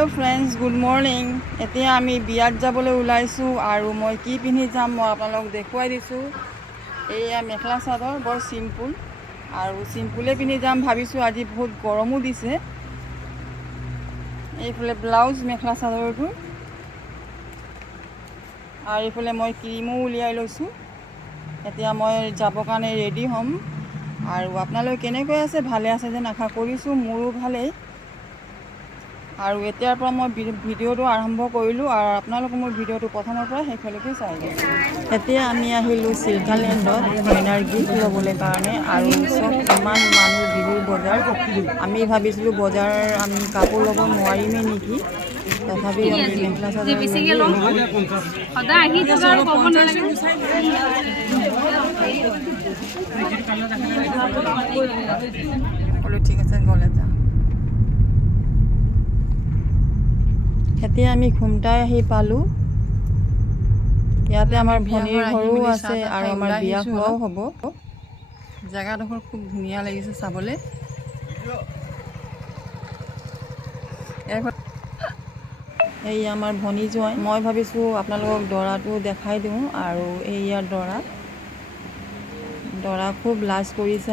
Hello friends good morning এতিয়া আমি বিয়াত যাবলৈ ওলাইছো আৰু মই কি পিন্ধি যাম মই আপোনালোকক দেখুৱাই দিছো এয়া মেখেলা চাদৰ বৰ সিম্পল আৰু সিম্পলে পিন্ধি যাম ভাবিছো আজি বহুত গৰমো দিছে এইফালে ব্লাউজ মেখেলা চাদৰটো আৰু এইফালে মই ক্ৰীমো উলিয়াই লৈছো এতিয়া মই যাবৰ কাৰণে ৰেডি হ'ম আৰু আপোনালোক কেনেকৈ আছে ভালে আছে যেন আশা কৰিছো মোৰো ভালেই আৰু এতিয়াৰ পৰা মই ভিডিঅ'টো আৰম্ভ কৰিলোঁ আৰু আপোনালোকে মোৰ ভিডিঅ'টো প্ৰথমৰ পৰা শেষলৈকে চাই দিয়ক এতিয়া আমি আহিলোঁ চিল্কালেণ্ডত কইনাৰ গিফ্ট ল'বলৈ কাৰণে আৰু চব ইমান মানুহ বিহুৰ বজাৰ আমি ভাবিছিলোঁ বজাৰ আমি কাপোৰ ল'ব নোৱাৰিমেই নেকি তথাপি আমি মেখেলা চাদৰ সকলো ঠিক আছে গ'লে যাম এতিয়া আমি ঘুমটাই আহি পালোঁ ইয়াতে আমাৰ ভনীৰ ঘৰো আছে আৰু আমাৰ বিয়া খোৱাও হ'ব জেগাডোখৰ খুব ধুনীয়া লাগিছে চাবলৈ এই আমাৰ ভনী জোঁৱাই মই ভাবিছোঁ আপোনালোকক দৰাটো দেখাই দিওঁ আৰু এই ইয়াৰ দৰা খুব লাজ কৰিছে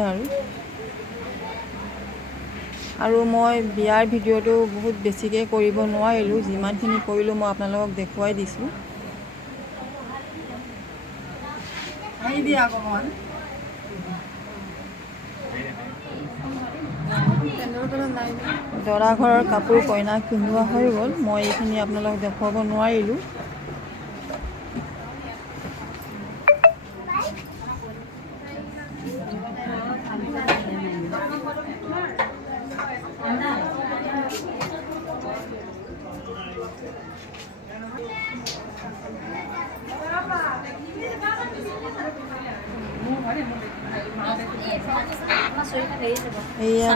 আৰু মই বিয়াৰ ভিডিঅ'টো বহুত বেছিকৈ কৰিব নোৱাৰিলোঁ যিমানখিনি কৰিলোঁ মই আপোনালোকক দেখুৱাই দিছোঁ দৰা ঘৰৰ কাপোৰ কইনাক পিন্ধোৱা হৈ গ'ল মই এইখিনি আপোনালোকক দেখুৱাব নোৱাৰিলোঁ এয়া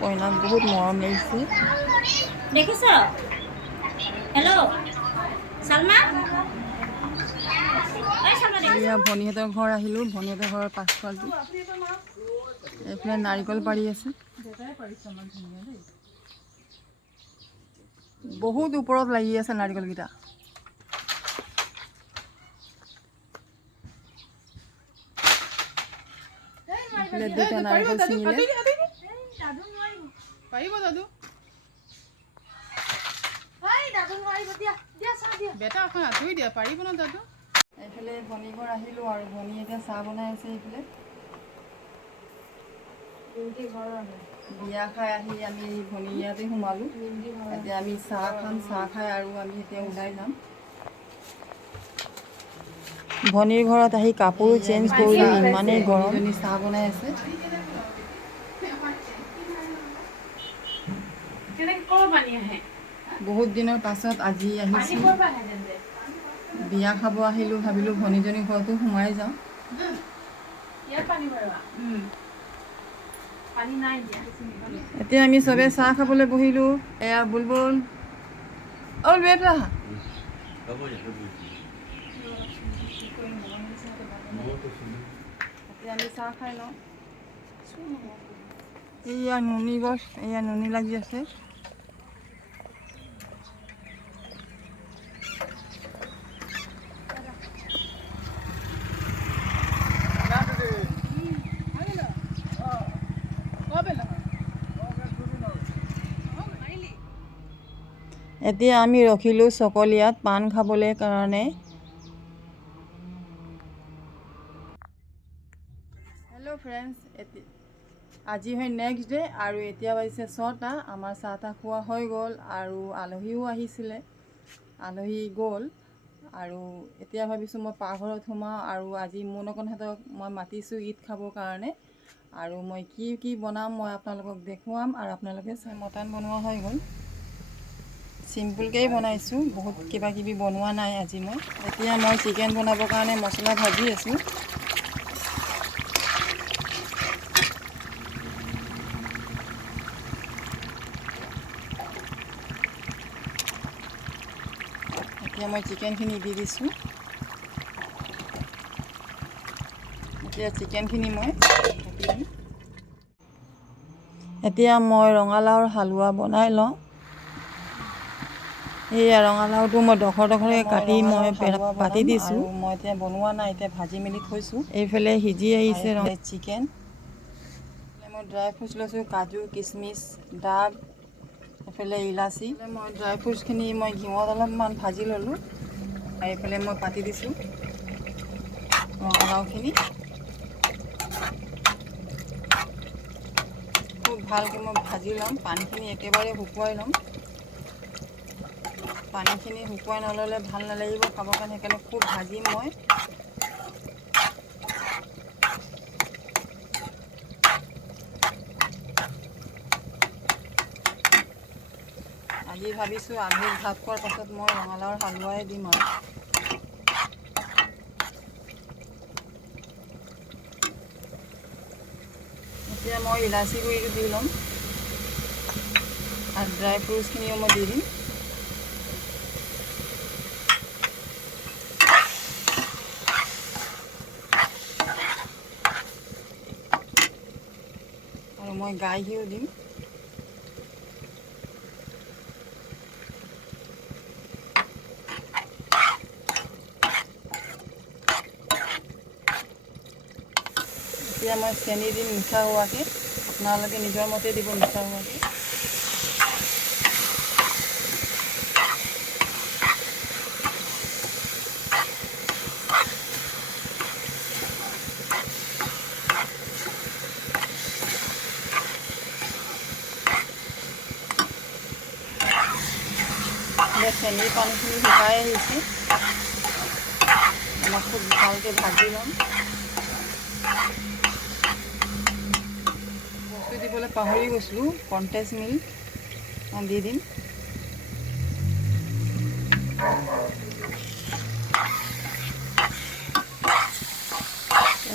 কইনাক বহুত মৰম লাগিছে দেখিছ হেল্ল' সালমা এয়া ভনীহঁতৰ ঘৰ আহিলোঁ ভনীহঁতৰ ঘৰৰ পাছফালটো এইফালে নাৰিকল পাৰি আছে বহুত ওপৰত লাগি আছে নাৰিকলকেইটা এইফালে দুটা নাৰিকল ছিঙিলে এইফালে ভনী ঘৰ আহিলোঁ আৰু ভনী এতিয়া চাহ বনাই আছে এইফালে বিয়া খাই আহি আমি ভনী ইয়াতে সোমালোঁ এতিয়া আমি চাহ খাম চাহ খাই আৰু আমি এতিয়া ওলাই যাম ভনীৰ ঘৰত আহি কাপোৰ চেঞ্জ কৰিলোঁ ইমানেই গৰম চাহ বনাই আছে বহুত দিনৰ পাছত আজি আহিছোঁ বিয়া খাব আহিলোঁ ভাবিলোঁ ভনীজনীৰ ঘৰতো সোমাই যাওঁ এতিয়া আমি চবে চাহ খাবলৈ বহিলোঁ এয়া বুলবুল এতিয়া আমি চাহ খাই লওঁ এয়া নুনী গছ এয়া নুনী লাগি আছে এতিয়া আমি ৰখিলোঁ চকলীয়াত পাণ খাবলৈ কাৰণে হেল্ল' ফ্ৰেণ্ডছ আজি হয় নেক্সট ডে আৰু এতিয়া বাজিছে 6টা আমাৰ চাহ তাহ খোৱা হৈ গ'ল আৰু আলহীও আহিছিলে আলহী গ'ল আৰু এতিয়া ভাবিছোঁ মই পাকঘৰত সোমাওঁ আৰু আজি মুনকনহঁতক মই মাতিছোঁ ঈদ খাবৰ কাৰণে আৰু মই কি বনাম মই আপোনালোকক দেখুৱাম আৰু আপোনালোকে মটন বনোৱা হৈ গ'ল চিম্পুলকৈ বনাইছোঁ বহুত কিবা কিবি বনোৱা নাই আজি মই এতিয়া মই চিকেন বনাবৰ কাৰণে মছলা ভাজি আছোঁ এতিয়া মই চিকেনখিনি দি দিছোঁ এতিয়া চিকেনখিনি মই এতিয়া মই ৰঙালাওৰ হালোৱা বনাই লওঁ এইয়া ৰঙালাওটো মই ডখৰকৈ কাটি মই পাতি দিছোঁ। মই এতিয়া বনোৱা নাই, এতিয়া ভাজি মেলি থৈছোঁ। এইফালে সিজি আহিছে চিকেন। মই ড্ৰাই ফ্ৰুটছ লৈছোঁ, কাজু, কিচমিচ, ডাব, এইফালে ইলাচি। মই ড্ৰাই ফ্ৰুটছখিনি মই ঘিউত অলপমান ভাজি ল'লোঁ আৰু এইফালে মই পাতি দিছোঁ ৰঙালাওখিনি। খুব ভালকৈ মই ভাজি ল'ম, পানীখিনি একেবাৰে শুকুৱাই ল'ম। পানীখিনি শুকুৱাই নল'লে ভাল নালাগিব খাবৰ কাৰণে, সেইকাৰণে খুব ভাজিম মই। আজি ভাবিছোঁ আলহীক ভাত খোৱাৰ পাছত মই ৰঙালাওৰ হালোৱাই দিম আৰু। এতিয়া মই ইলাচি গুড়িটো দি ল'ম আৰু ড্ৰাই ফ্ৰুটছখিনিও মই দি দিম। আৰু মই গাই ঘিউ দিম। এতিয়া মই চেনি দিম মিঠা হোৱাকৈ, আপোনালোকে নিজৰ মতে দিব মিঠা হোৱাকৈ। চেনিৰ পানীখিনি শুকাই আহিছে, মই খুব ভালকৈ ভাজি ল'ম। বস্তু দিবলৈ পাহৰি গৈছিলোঁ, কনটেক্স মিল্ক দি দিম।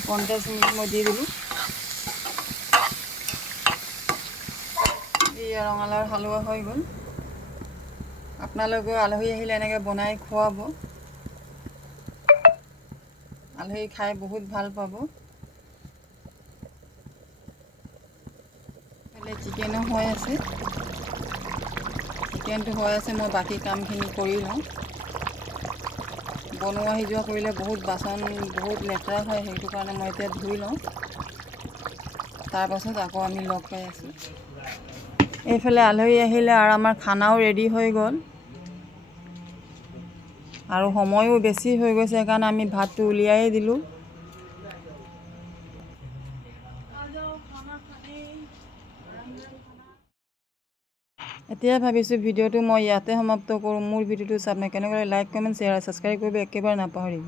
কনটেক্স মিল্ক মই দি দিলোঁ। এই ৰঙালাওৰ হালোৱা হৈ গ'ল। আপোনালোকেও আলহী আহিলে এনেকৈ বনাই খুৱাব, আলহী খাই বহুত ভাল পাব। চিকেনো হৈ আছে, চিকেনটো হৈ আছে, মই বাকী কামখিনি কৰি লওঁ। বনোৱা সিজোৱা কৰিলে বহুত বাচন বহুত লেতেৰা হয়, সেইটো কাৰণে মই এতিয়া ধুই লওঁ, তাৰপাছত আকৌ আমি লগ পাই আছোঁ। এইফালে আলহী আহিলে আৰু আমাৰ খানাও ৰেডি হৈ গ'ল আৰু সময়ো বেছি হৈ গৈছে, সেইকাৰণে আমি ভাতটো উলিয়াই দিলোঁ। এতিয়া ভাবিছোঁ ভিডিঅ'টো মই ইয়াতে সমাপ্ত কৰোঁ। মোৰ ভিডিঅ'টো চাই কেনেকৈ লাইক, কমেণ্ট, শ্বেয়াৰ আৰু ছাবস্ক্ৰাইব কৰিব একেবাৰে নাপাহৰিব।